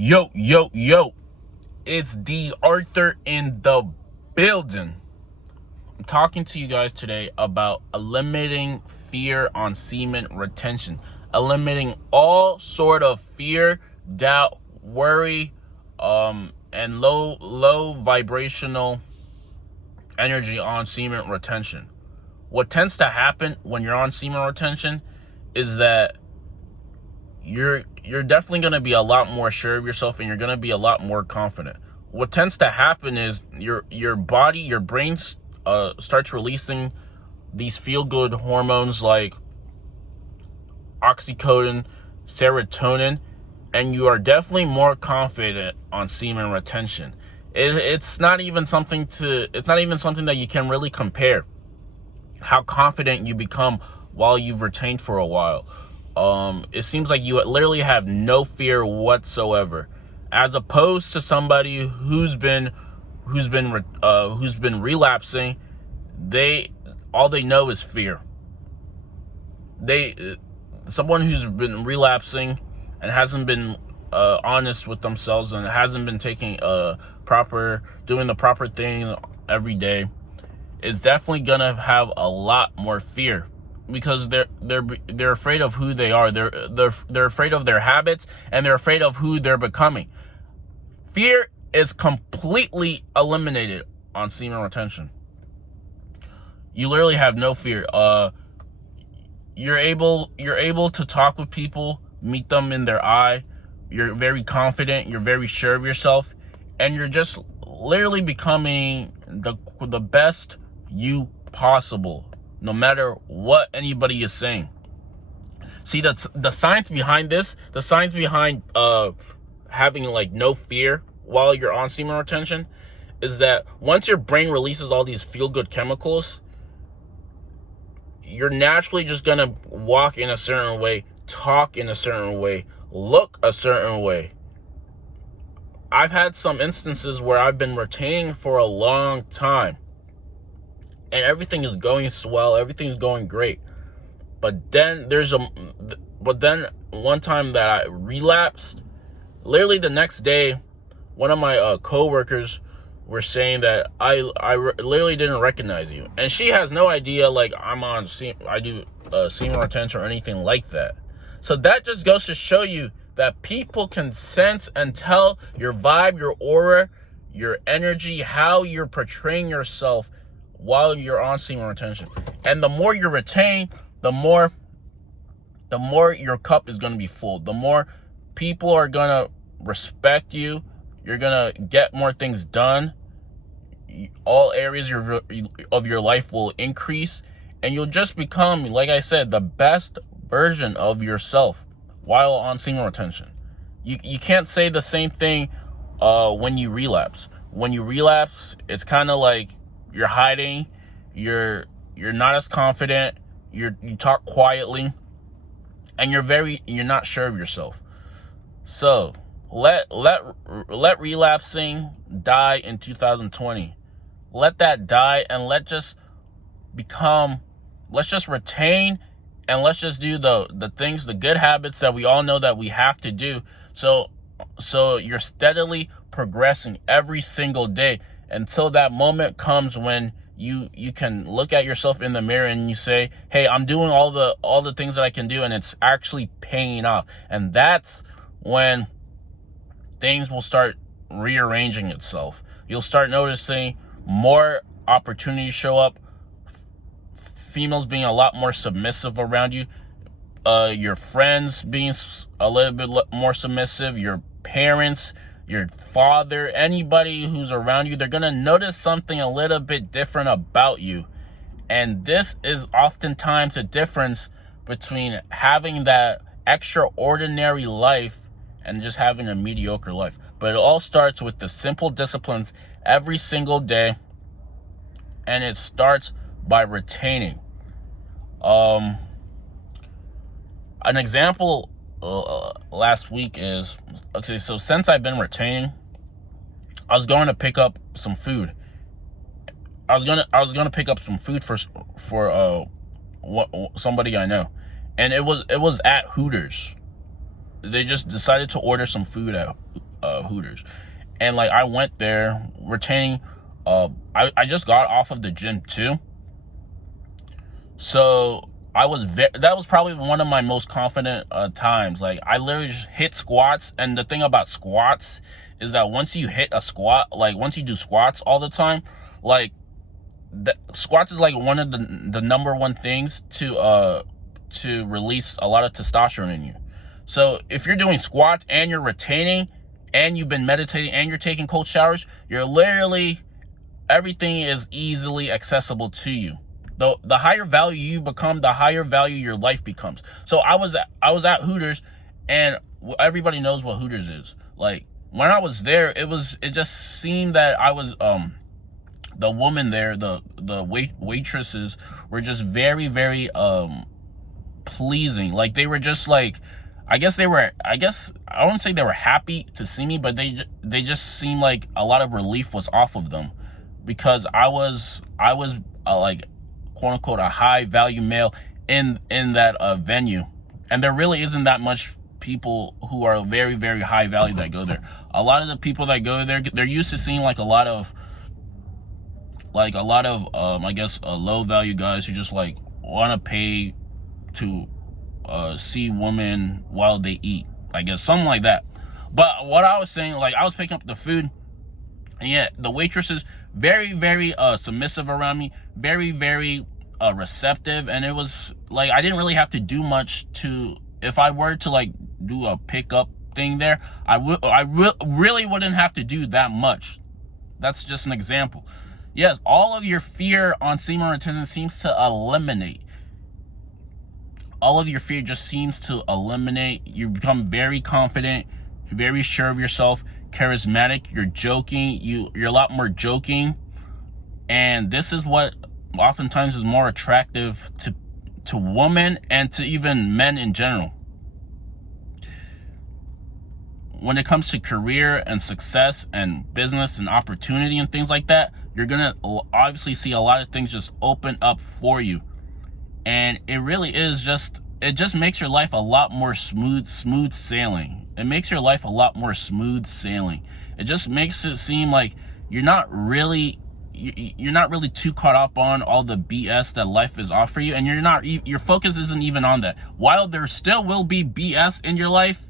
Yo, yo, yo, it's D.Arthur in the building. I'm talking to you guys today about eliminating fear on semen retention. Eliminating all sort of fear, doubt, worry, and low vibrational energy on semen retention. What tends to happen when you're on semen retention is that you're definitely going to be a lot more sure of yourself, and you're going to be a lot more confident. What tends to happen is your body, your brain starts releasing these feel-good hormones like oxytocin, serotonin, and you are definitely more confident on semen retention. It's not even something that you can really compare how confident you become while you've retained for a while. It seems like you literally have no fear whatsoever, as opposed to somebody who's been relapsing. All they know is fear. Someone who's been relapsing and hasn't been honest with themselves and hasn't been doing the proper thing every day is definitely gonna have a lot more fear, because they're afraid of who they are. They're afraid of their habits, and they're afraid of who they're becoming. Fear is completely eliminated on semen retention. You literally have no fear. You're able to talk with people, meet them in their eye. You're very confident. You're very sure of yourself, and you're just literally becoming the best you possible, no matter what anybody is saying. See, that's the science behind this. The science behind having like no fear while you're on semen retention is that once your brain releases all these feel-good chemicals, you're naturally just gonna walk in a certain way, talk in a certain way, look a certain way. I've had some instances where I've been retaining for a long time, and everything is going swell, everything's going great. But then one time that I relapsed, literally the next day, one of my coworkers were saying that I literally didn't recognize you, and she has no idea like I do semen retention or anything like that. So that just goes to show you that people can sense and tell your vibe, your aura, your energy, how you're portraying yourself while you're on semen retention. And the more you retain, the more your cup is going to be full. The more people are going to respect you. You're going to get more things done. All areas of your life will increase, and you'll just become, like I said, the best version of yourself while on semen retention. You can't say the same thing when you relapse. When you relapse, it's kind of like you're hiding, you're not as confident, you talk quietly, and you're not sure of yourself. So let relapsing die in 2020. Let that die, and let's just retain, and let's just do the things, the good habits that we all know that we have to do. So you're steadily progressing every single day until that moment comes when you can look at yourself in the mirror and you say, hey, I'm doing all the things that I can do, and it's actually paying off. And that's when things will start rearranging itself. You'll start noticing more opportunities show up, females being a lot more submissive around you, your friends being a little bit more submissive, your parents, your father, anybody who's around you, they're going to notice something a little bit different about you. And this is oftentimes a difference between having that extraordinary life and just having a mediocre life. But it all starts with the simple disciplines every single day, and it starts by retaining. An example last week is, okay, so since I've been retaining, I was going to pick up some food. I was gonna pick up some food for somebody I know, and it was at Hooters. They just decided to order some food Hooters. And like I went there retaining. I just got off of the gym too, so that was probably one of my most confident times. Like I literally just hit squats, and the thing about squats is that once you hit a squat, like once you do squats all the time, like squats is like one of the number one things to release a lot of testosterone in you. So if you're doing squats and you're retaining and you've been meditating and you're taking cold showers, you're literally, everything is easily accessible to you. The higher value you become, the higher value your life becomes. So I was at Hooters, and everybody knows what Hooters is. Like when I was there, it just seemed that I was the woman there, the waitresses were just very, very pleasing. Like they were just like, I wouldn't say they were happy to see me, but they just seemed like a lot of relief was off of them, because I was like, quote unquote, a high value male in that venue. And there really isn't that much people who are very, very high value that go there. A lot of the people that go there, they're used to seeing like a lot of low value guys who just like want to pay to see women while they eat, I guess, something like that. But what I was saying, like I was picking up the food, and yeah, the waitresses very, very submissive around me, very, very receptive, and it was like I didn't really have to do much to, if I were to like do a pickup thing there, I really wouldn't have to do that much. That's just an example. Yes, all of your fear on semen retention seems to eliminate. All of your fear just seems to eliminate. You become very confident, very sure of yourself, charismatic. You're joking. You're a lot more joking. And this is what oftentimes is more attractive to women and to even men in general. When it comes to career and success and business and opportunity and things like that, you're going to obviously see a lot of things just open up for you. And it really is it just makes your life a lot more smooth sailing. It makes your life a lot more smooth sailing. It just makes it seem like you're not really too caught up on all the BS that life is offering you, and your focus isn't even on that. While there still will be BS in your life,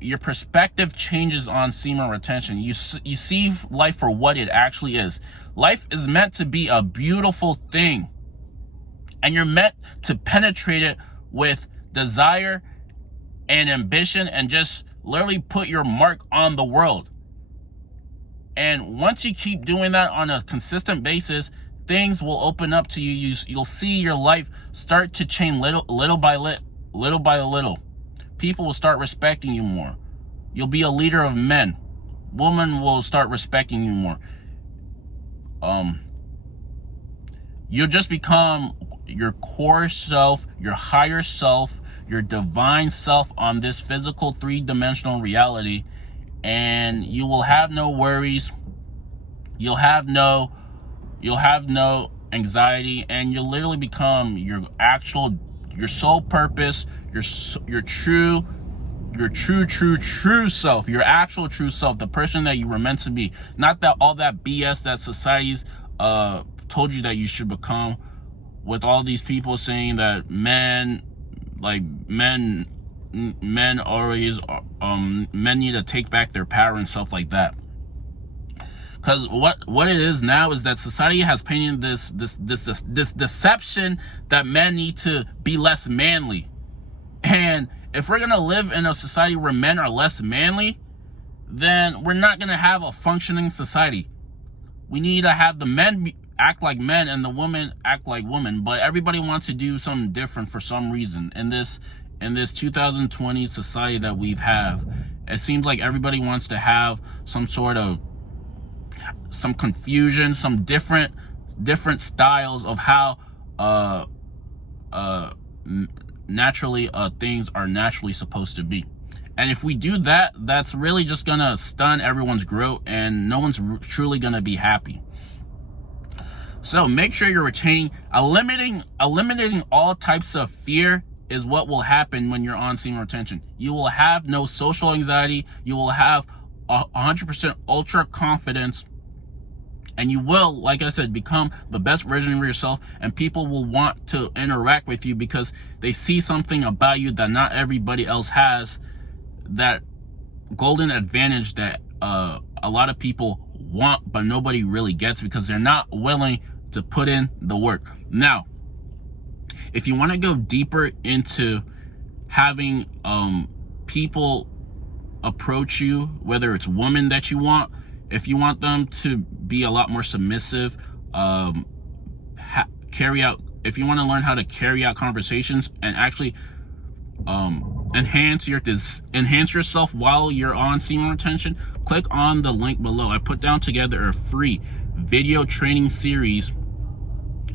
your perspective changes on semen retention. You see life for what it actually is. Life is meant to be a beautiful thing, and you're meant to penetrate it with desire and ambition, and just literally put your mark on the world. And once you keep doing that on a consistent basis, things will open up to you. You'll see your life start to change little by little. People will start respecting you more. You'll be a leader of men. Women will start respecting you more. You'll just become your core self, your higher self, your divine self on this physical 3-dimensional reality, and you will have no worries. You'll have no anxiety, and you'll literally become your sole purpose, your true self, your actual true self, the person that you were meant to be. Not that all that BS that society's told you that you should become, with all these people saying that men need to take back their power and stuff like that. Because what it is now is that society has painted this deception that men need to be less manly. And if we're going to live in a society where men are less manly, then we're not going to have a functioning society. We need to have the men act like men and the women act like women. But everybody wants to do something different for some reason. In this 2020 society that we have, it seems like everybody wants to have some confusion, some different styles of how naturally things are naturally supposed to be. And if we do that, that's really just gonna stun everyone's growth, and no one's truly gonna be happy. So make sure you're eliminating all types of fear is what will happen when you're on semen retention. You will have no social anxiety. You will have 100% ultra confidence. And you will, like I said, become the best version of yourself, and people will want to interact with you because they see something about you that not everybody else has, that golden advantage that a lot of people want but nobody really gets because they're not willing to put in the work. Now, if you want to go deeper into having people approach you, whether it's women that you want, if you want them to be a lot more submissive, if you want to learn how to carry out conversations and actually enhance yourself while you're on semen retention, click on the link below. I put down together a free video training series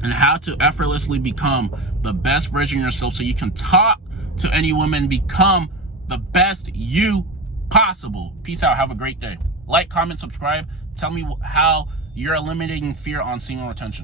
on how to effortlessly become the best version of yourself so you can talk to any woman, become the best you possible. Peace out. Have a great day. Like, comment, subscribe. Tell me how you're eliminating fear on semen retention.